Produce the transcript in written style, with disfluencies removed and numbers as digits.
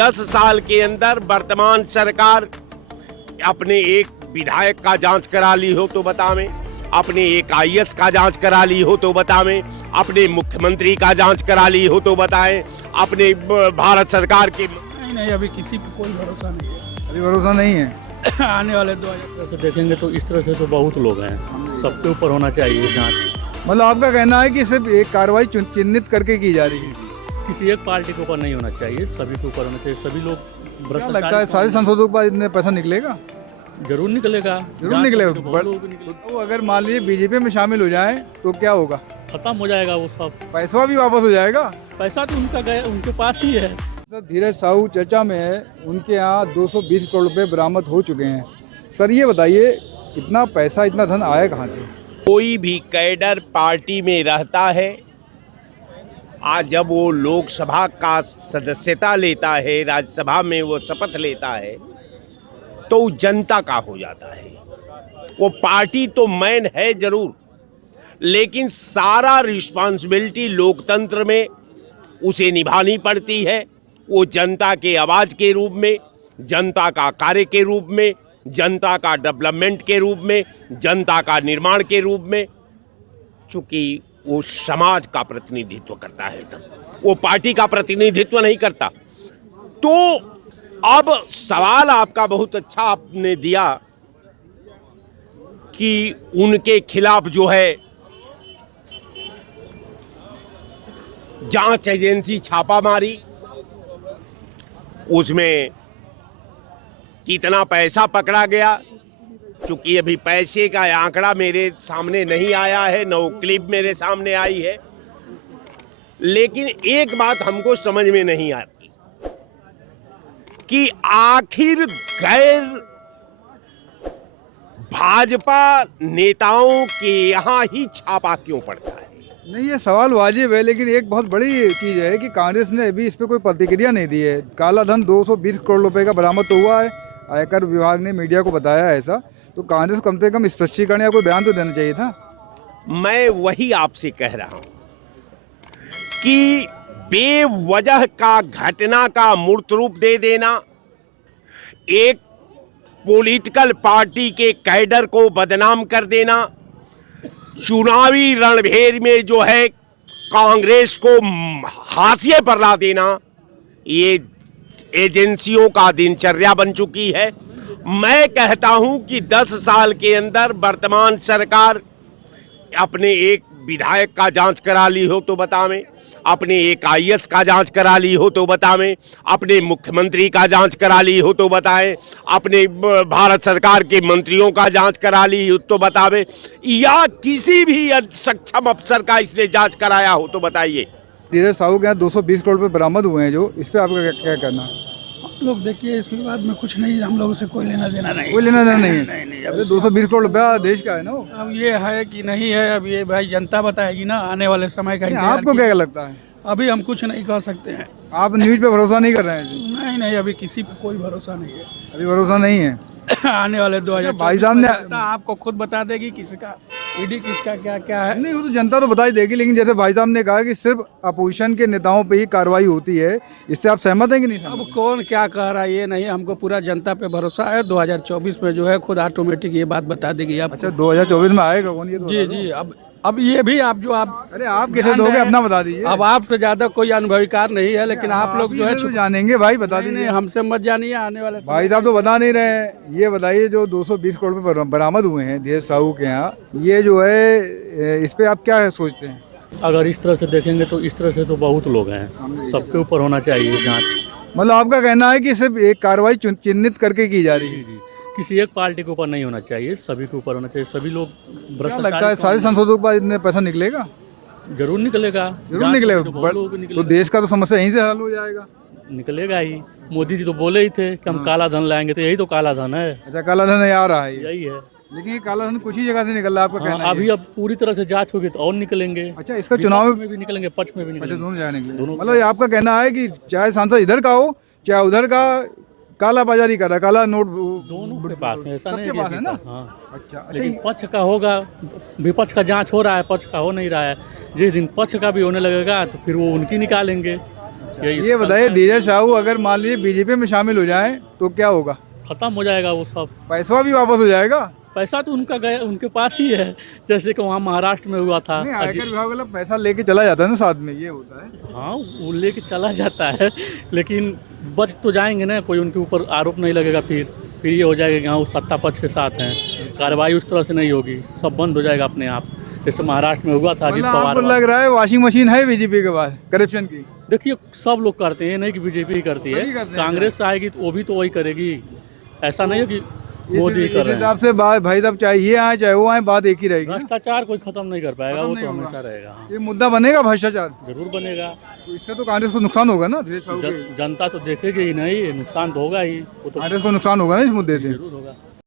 10 साल के अंदर वर्तमान सरकार अपने एक विधायक का जांच करा ली हो तो बतावें, अपने एक आईएएस का जांच करा ली हो तो बतावें, अपने मुख्यमंत्री का जांच करा ली हो तो बताएं, अपने भारत सरकार के नहीं, अभी किसी पे कोई भरोसा नहीं है। अभी भरोसा नहीं है। आने वाले 2000 से देखेंगे तो इस तरह से तो बहुत लोग हैं, सबके ऊपर होना चाहिए जांच। मतलब आपका कहना है कि सिर्फ एक कार्रवाई चिन्हित करके की जा रही है, किसी एक पार्टी के ऊपर नहीं होना चाहिए, सभी के ऊपर होना चाहिए। सभी लोग क्या लगता है सारे सांसदों के पास इतने पैसा निकलेगा? जरूर निकलेगा, जरूर निकलेगा। तो बहुत लोग निकलेगा। तो अगर मान लीजिए बीजेपी में शामिल हो जाए तो क्या होगा? खत्म हो जाएगा वो सब, पैसा भी वापस हो जाएगा। पैसा तो उनका गया, उनके पास ही है। सर धीरज साहू चर्चा में है, उनके यहाँ 220 करोड़ रुपए बरामद हो चुके हैं। सर ये बताइए इतना पैसा इतना धन आया कहाँ से? कोई भी कैडर पार्टी में रहता है, आज जब वो लोकसभा का सदस्यता लेता है, राज्यसभा में वो शपथ लेता है तो जनता का हो जाता है। वो पार्टी तो मैन है जरूर, लेकिन सारा रिस्पांसिबिलिटी लोकतंत्र में उसे निभानी पड़ती है। वो जनता के आवाज के रूप में, जनता का कार्य के रूप में, जनता का डेवलपमेंट के रूप में, जनता का निर्माण के रूप में, चूंकि वो समाज का प्रतिनिधित्व करता है, तब वो पार्टी का प्रतिनिधित्व नहीं करता। तो अब सवाल आपका बहुत अच्छा आपने दिया कि उनके खिलाफ जो है जांच एजेंसी छापा मारी, उसमें कितना पैसा पकड़ा गया, चूंकि अभी पैसे का आंकड़ा मेरे सामने नहीं आया है, न वो क्लिप मेरे सामने आई है, लेकिन एक बात हमको समझ में नहीं आती कि आखिर गैर भाजपा नेताओं के यहाँ ही छापा क्यों पड़ता है? नहीं ये सवाल वाजिब है, लेकिन एक बहुत बड़ी चीज़ है कि कांग्रेस ने अभी इस पर कोई प्रतिक्रिया नहीं दी है। काला धन 220 करोड़ रुपए का बरामद तो हुआ है, आयकर विभाग ने मीडिया को बताया है ऐसा, तो कांग्रेस को कम से कम स्पष्टीकरण या कोई बयान तो देना चाहिए था। मैं वही आपसे कह रहा हूं कि बेवजह का घटना का मूर्त रूप दे देना, एक पॉलिटिकल पार्टी के कैडर को बदनाम कर देना, चुनावी रणभेर में जो है कांग्रेस को हाशिए पर ला देना, ये एजेंसियों का दिनचर्या बन चुकी है। मैं कहता हूं कि 10 साल के अंदर वर्तमान सरकार अपने एक विधायक का जांच करा ली हो तो बतावें, अपने एक आईएएस का जांच करा ली हो तो बतावें, अपने मुख्यमंत्री का जांच करा ली हो तो बताएं, अपने भारत सरकार के मंत्रियों का जांच करा ली हो तो बतावें, या किसी भी सक्षम अफसर का इसने जांच कराया हो तो बताइए। धीरज साहू के यहाँ 220 करोड़ रुपए बरामद हुए हैं, जो इस पर आपका क्या कहना है? आप लोग देखिए, इस विवाद में कुछ नहीं, हम लोगों से कोई लेना देना नहीं, कोई लेना देना नहीं है। नहीं। अरे 220 करोड़ रुपया देश का है ना वो। अब ये है कि नहीं है, अब ये भाई जनता बताएगी ना, आने वाले समय का इंतजार आपको कीजिए। क्या लगता है? अभी हम कुछ नहीं कह सकते हैं। आप न्यूज पे भरोसा नहीं कर रहे हैं? नहीं, अभी किसी पे कोई भरोसा नहीं है। अभी भरोसा नहीं है। आने वाले 2000 भाई साहब ने आपको खुद बता देगी किसका ईडी किसका क्या क्या है। नहीं, वो तो जनता तो बता ही देगी, लेकिन जैसे भाई साहब ने कहा कि सिर्फ अपोजिशन के नेताओं पे ही कार्रवाई होती है, इससे आप सहमत हैं कि नहीं? अब कौन क्या कह रहा है ये नहीं, हमको पूरा जनता पे भरोसा है। 2024 में जो है खुद ऑटोमेटिक ये बात बता देगी आप। अच्छा 2024 में आएगा कौन ये? जी जी, अब ये भी आप जो आप अरे आप कैसे दोगे, अपना बता दीजिए। अब आपसे ज्यादा कोई अनुभवीकार नहीं है, लेकिन आप लोग जो है तो जानेंगे भाई, बता नहीं, दीजिए। हमसे मत जानिए आने वाले भाई साहब तो बता नहीं रहे हैं। ये बताइए जो 220 करोड़ रुपए बरामद हुए हैं धीरज साहू के यहाँ, ये जो है इस पे आप क्या सोचते हैं? अगर इस तरह से देखेंगे तो इस तरह से तो बहुत लोग हैं, सबके ऊपर होना चाहिए जांच। मतलब आपका कहना है कि सिर्फ एक कार्रवाई चिन्हित करके की जा रही है, किसी एक पार्टी के ऊपर नहीं होना चाहिए, सभी के ऊपर होना चाहिए। सभी लोग क्या लगता है सारे सांसदों के पास इतने पैसा निकलेगा? जरूर निकलेगा, जरूर निकलेगा। तो बहुत लोग तो निकलेगा। देश का तो समस्या यहीं से हल हो जाएगा। निकलेगा ही, मोदी जी तो बोले ही थे कि हम काला धन लाएंगे, तो यही तो काला धन है, अच्छा काला धन आ रहा है यही है। लेकिन ये काला धन कुछ ही जगह से निकल रहा है, आपका कहना है? अभी अब पूरी तरह से जांच होगी तो और निकलेंगे। अच्छा इसका चुनाव में भी निकलेंगे, पक्ष में भी अच्छा निकलेंगे। दोनों जाने के लिए दोनों। मतलब ये आपका कहना है कि चाहे सांसद इधर का हो चाहे उधर का, काला बाजारी कर रहा है, काला नोट दोनों के पास है, ऐसा नहीं सबके पास है ना? हाँ। अच्छा लेकिन पक्ष का होगा, विपक्ष का जांच हो रहा है, पक्ष का हो नहीं रहा है। जिस दिन पक्ष का भी होने लगेगा तो फिर वो उनकी निकालेंगे। ये बताइए, धीरज साहू अगर मान लीजिए बीजेपी में शामिल हो जाए तो क्या होगा? खत्म हो जाएगा वो सब। पैसा भी वापस हो जाएगा? पैसा तो उनका गया, उनके पास ही है, जैसे कि वहाँ महाराष्ट्र में हुआ था। नहीं, आयकर विभाग वाला पैसा लेके चला जाता है ना साथ में, ये होता है। हाँ, वो लेके चला जाता है, लेकिन बच तो जाएंगे ना, कोई उनके ऊपर आरोप नहीं लगेगा। फिर ये हो जाएगा कि हाँ वो सत्ता पक्ष के साथ हैं, कार्रवाई उस तरह से नहीं होगी, सब बंद हो जाएगा अपने आप, जैसे महाराष्ट्र में हुआ था अजित मतलब पवार आपको लग रहा है वॉशिंग मशीन है बीजेपी के बाद करप्शन की? देखिए सब लोग करते हैं, नहीं कि बीजेपी ही करती है, सही करते हैं। कांग्रेस आएगी तो वो भी तो वही करेगी। ऐसा नहीं है कि मोदी इस कर रहे हैं। हिसाब से बात भाई साहब, चाहे ये आए चाहे वो आए, बात एक ही रहेगी ना? भ्रष्टाचार कोई खत्म नहीं कर पाएगा, खत्म वो नहीं तो होगा। हमेशा रहेगा। हाँ, ये मुद्दा बनेगा भ्रष्टाचार, जरूर बनेगा। तो इससे तो कांग्रेस को नुकसान होगा ना? धीरज साहू के जनता तो देखेगी ही नहीं, नुकसान तो होगा ही, वो तो कांग्रेस को नुकसान होगा ना इस मुद्दे से। जरूर होगा।